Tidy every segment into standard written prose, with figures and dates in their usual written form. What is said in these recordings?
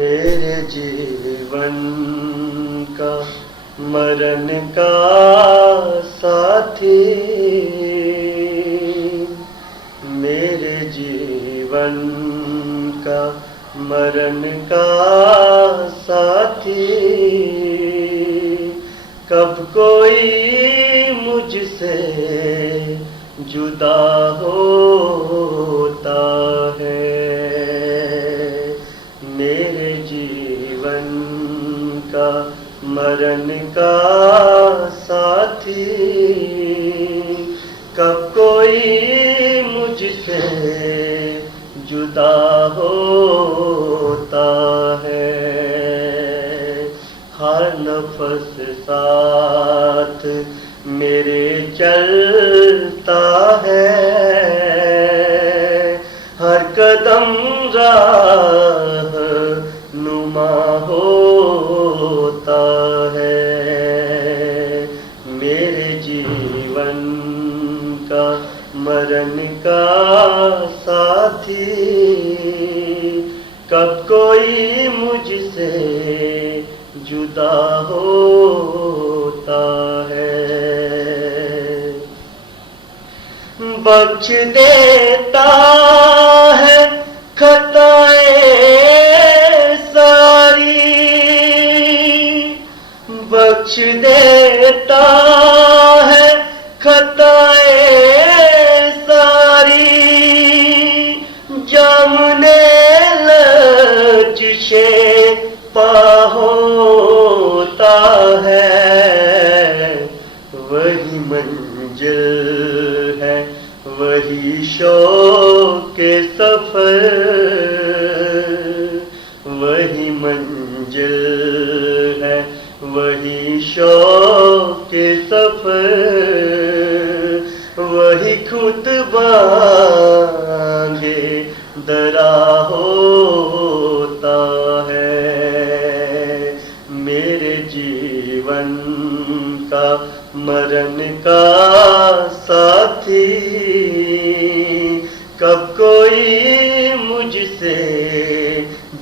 मेरे जीवन का मरण का साथी, मेरे जीवन का मरण का साथी। कब कोई मुझसे जुदा होता है, मेरे जीवन का मरण का साथी। कब कोई मुझसे जुदा होता है, हर नफस साथ मेरे चलता है, हर कदम राह नुमा होता है। मेरे जीवन का मरण का साथी, कब कोई मुझसे जुदा होता है। बख्श देता है खताएं सारी, बख्श देता है खताएं सारी। जामने लज्शे पा होता है, वही मंजिल है वही शौक के सफर, वही मंजिल है वही शौक के सफर। वही खुद बांगे दरा होता है, मेरे जीवन का मरण का साथी। कब कोई मुझसे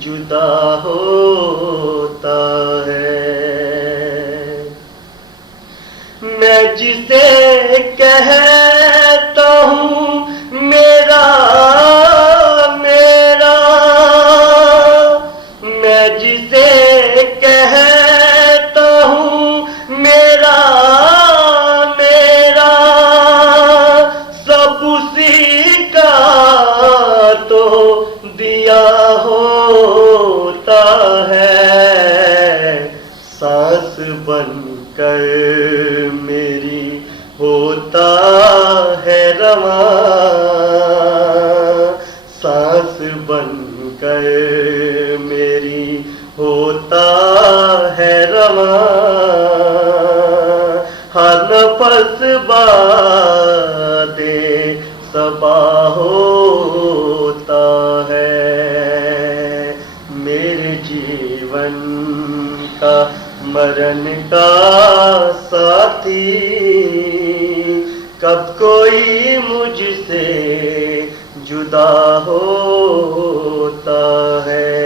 जुदा होता है, मैं जिसे कहता हूँ मेरा मेरा, मैं जिसे कहता हूँ मेरा मेरा, सब उसी का तो दिया होता है। सांस बनकर मेरी होता है रवां, सांस बनकर मेरी होता है रवां। हर नफस बादे सबा होता है, मेरे जीवन का मरण का साथी। कब कोई मुझसे जुदा होता है।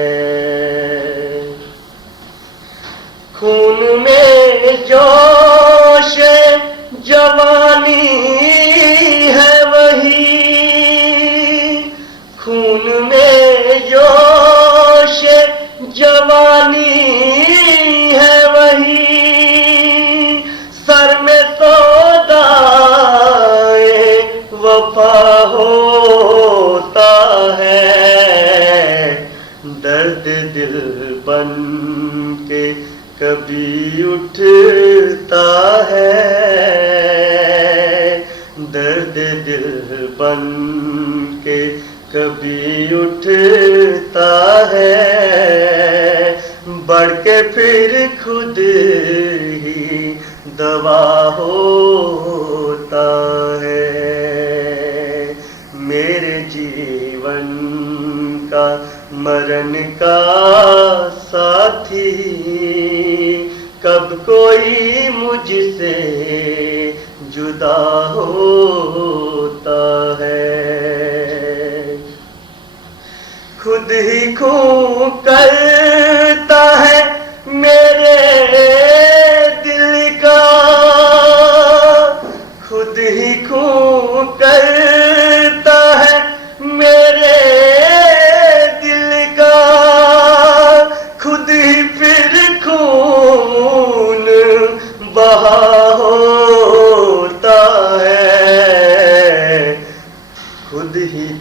खून में जोश जवानी है वही, खून में जोश जवानी है वही। सर में सौदाए वफा होता है, दर्द दिल बन के कभी उठता है, दर्द दिल बन के कभी उठता है। बढ़ के फिर खुद ही दवा होता है, मेरे जीवन का मरण का साथी। कब कोई मुझसे जुदा होता है, खुद ही खो कर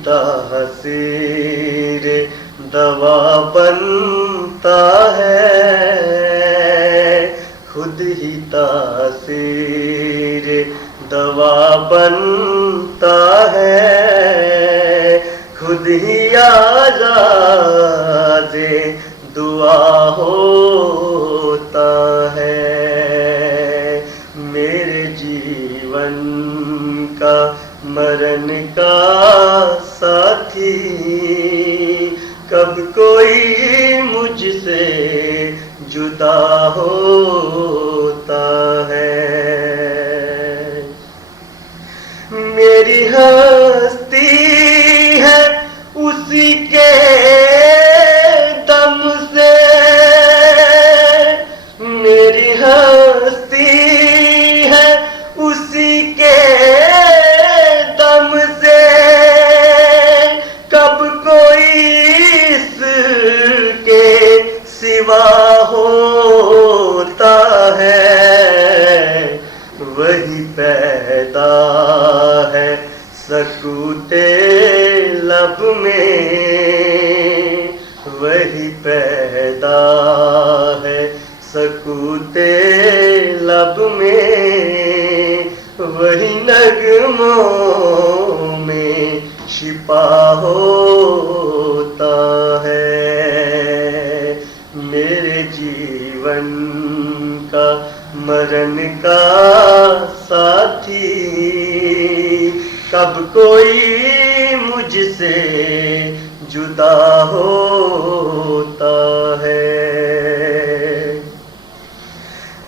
तासीर दवा बनता है, खुद ही तासीर दवा बनता है, खुद ही आज़ादे दुआ होता है। मेरे जीवन का मरण का साथी कब कोई मुझसे जुदा होता है। मेरी हस्ती है उसी के दम से, मेरी हस्ती है उसी के दम से, कब कोई इसके सिवा होता है। वही पैदा है सकूते लब में, वही पैदा है सकूते लब में, वही नगमों में छिपा होता है। मेरे जीवन का मरण का साथी कब कोई मुझसे जुदा होता है।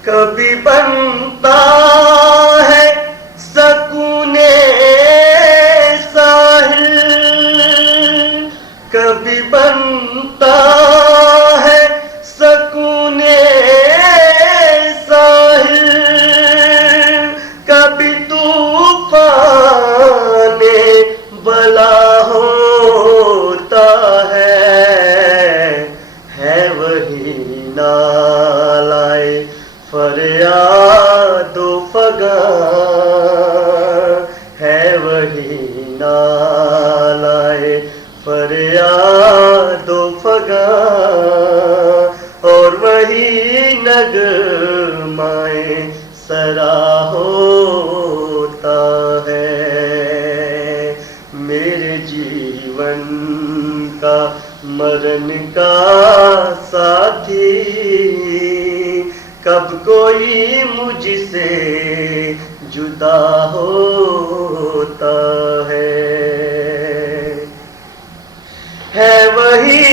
कभी बनता है सकूने साहिल, कभी बनता है सकूने साहिल, कभी तूफाने बला होता है वही नालाए फरियादो फगा, है वही नालाए फरियादो फगा, और वही नगमाए सरा होता है। मेरे जीवन का मरण का साथी कब कोई मुझसे जुदा होता है वही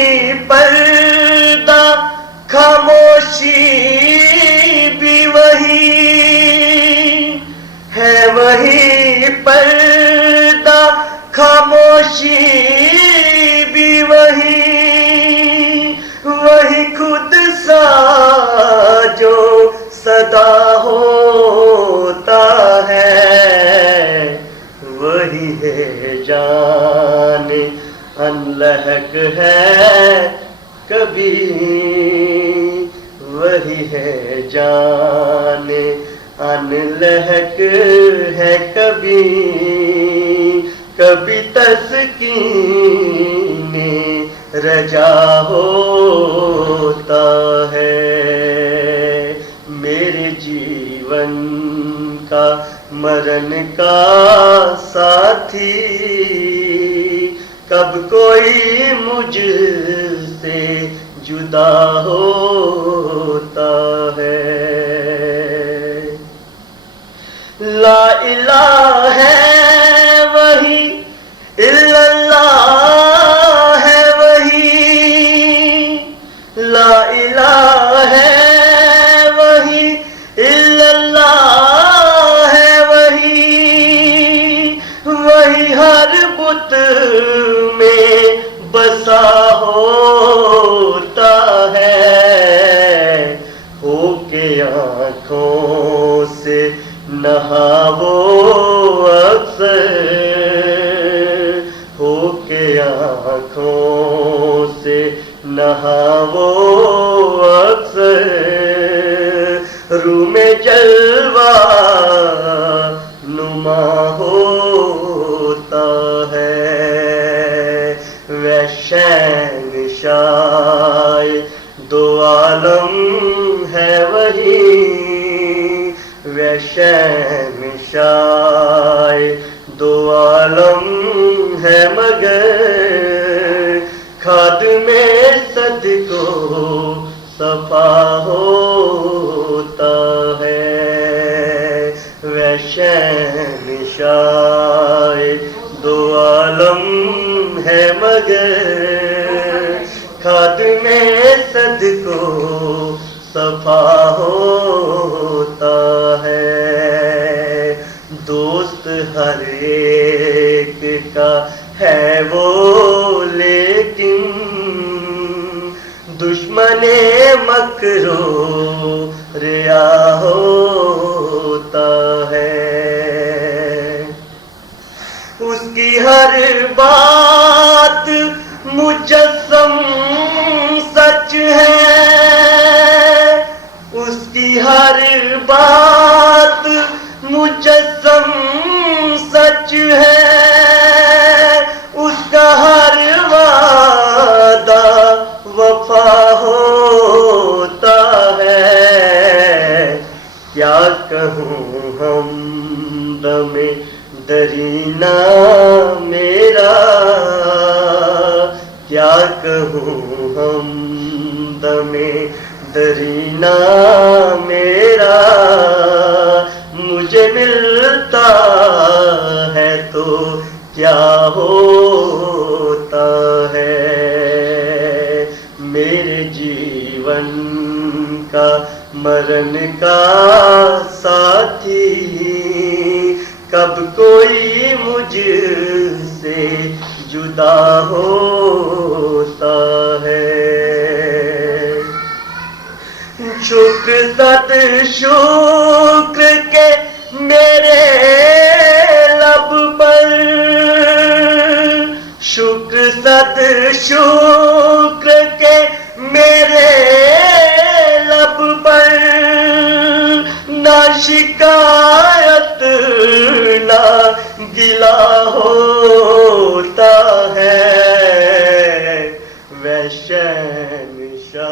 पर्दा खामोशी भी वही, है वही पर्दा खामोशी भी वही, वही खुद सा जो सदा होता है, वही है जाने अनलहक है कभी, वही है जाने अनलहक है कभी, कभी तस्कीने रजा होता है। मेरे जीवन का मरण का साथी कब कोई मुझसे जुदा होता है। ला इलाहा है वही, इल्लल्लाह है वही, ला इलाहा है वही, इल्लल्लाह है वही, वही हर बुत में बसा होता है, होके आँखों से नहा वो अक्सर, होके आँखों से नहा वो अक्सर, रूह में जलवा नुमा होता है। शहंशाह दो आलम है वही, वे शहंशाह दो आलम है मगर खाद में सद को सफा होता है। वे शहंशाह दो आलम है मगर खाद में सद को सफा होता है। दोस्त हर एक का है वो लेकिन दुश्मने मकरो रिया होता है। उसकी हर बात मुजस्सम सच है, उसकी हर बात मुजस्सम सच है, उसका हर वादा वफा होता है। क्या कहूँ हमदमे दरीना मेरा, क्या कहूँ हमदमे दरीना मेरा, मुझे मिलता है तो क्या होता है। मेरे जीवन का मरण का साथी कब कोई मुझसे जुदा होता है। शुक्र सद शुक्र के मेरे लब पर, शुक्र सद शुक्र के मेरे लब पर, ना शिकायत ना गिला होता है। वह शहंशाह